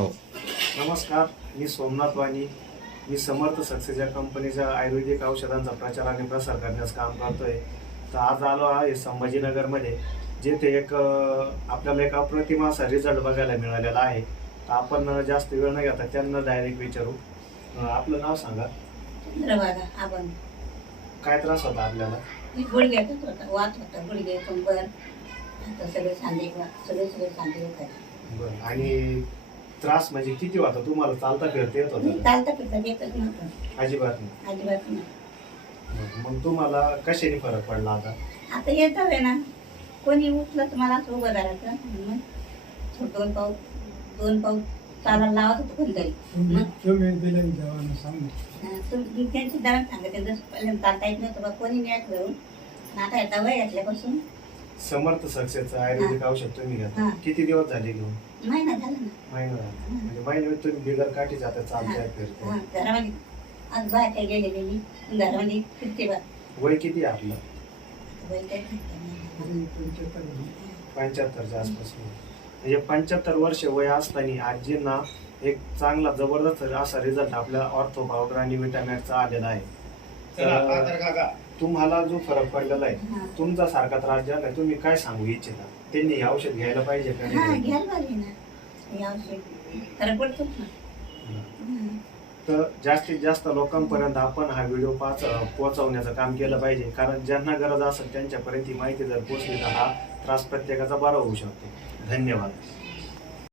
हो. नमस्कार, मी सोमनाथ वाणी. मी समर्थ सक्सेस या कंपनीच्या आयुर्वेदिक औषधांचा प्रचार आणि प्रसार करण्यास काम करतोय. तर आज आलो आहे संभाजीनगरमध्ये, जेथे आपल्याला एक अप्रतिम असा रिझल्ट बघायला मिळालेला आहे. तर आपण जास्त वेळ न घेता त्यांना डायरेक्ट विचारू. आपलं नाव सांगा. चंद्रभागा आपण काय त्रास होता आपल्याला? गुडघ्यातच होता, वात होता, गुडघे कंबर आता सगळे सगळे सांधे होतात. बरं. आणि त्रास म्हणजे किती होता तुम्हाला? चालता फिरता येत होता? चालता फिरता येतच नव्हतं, अजिबात नाही. अजिबात नाही. बरं. मग तुम्हाला कशाने फरक पडला आता? आता येतं आहे ना, कोणी उठलं तर मला असं उभं राहायचं, मग दोन पाऊस चालायला लावत होतं कोणतरी. मग त्यांची दळण सांगते, जसं पहिल्यांदा चालता येत नव्हतं बा, कोणी न्याय करून आता येता वय घातल्यापासून समर्थ सक्सेसचं आयुर्वेदिक औषध तुम्ही घेता, हा. किती दिवस झाले घेऊन? महिना झाला ना. महिना झाला. म्हणजे महिन्यात तुम्ही बिगर काठी जाता, चालताय, फिरताय. घरामध्ये आज बाहेर गेलेली मी घरामध्ये फिरते बा. वय किती आहे आपलं? वय काय नाही. 75च्या आसपास. म्हणजे 75 वर्ष वय असताना आजींना एक चांगला जबरदस्त असा रिझल्ट आपल्या ऑर्थो पावडर आणि विटामिनचा आलेला आहे. तर तुम्हाला जो फरक पडलेला आहे, हा. तुमचा सारखा त्रास ज्याला आहे, तुम्ही काय सांगू इच्छिता? त्यांनी हे औषध घ्यायला पाहिजे का हा, नाही? घ्यायला पाहिजे ना. हे औषध फरक पडतोच ना. हं. तर जास्तीत जास्त लोकांपर्यंत आपण हा व्हिडिओ पोहोचवण्याचं काम केलं पाहिजे. कारण ज्यांना गरज असेल त्यांच्यापर्यंत ही माहिती जर पोहोचली तर हा त्रास प्रत्येकाचा बरा होऊ शकतो. धन्यवाद.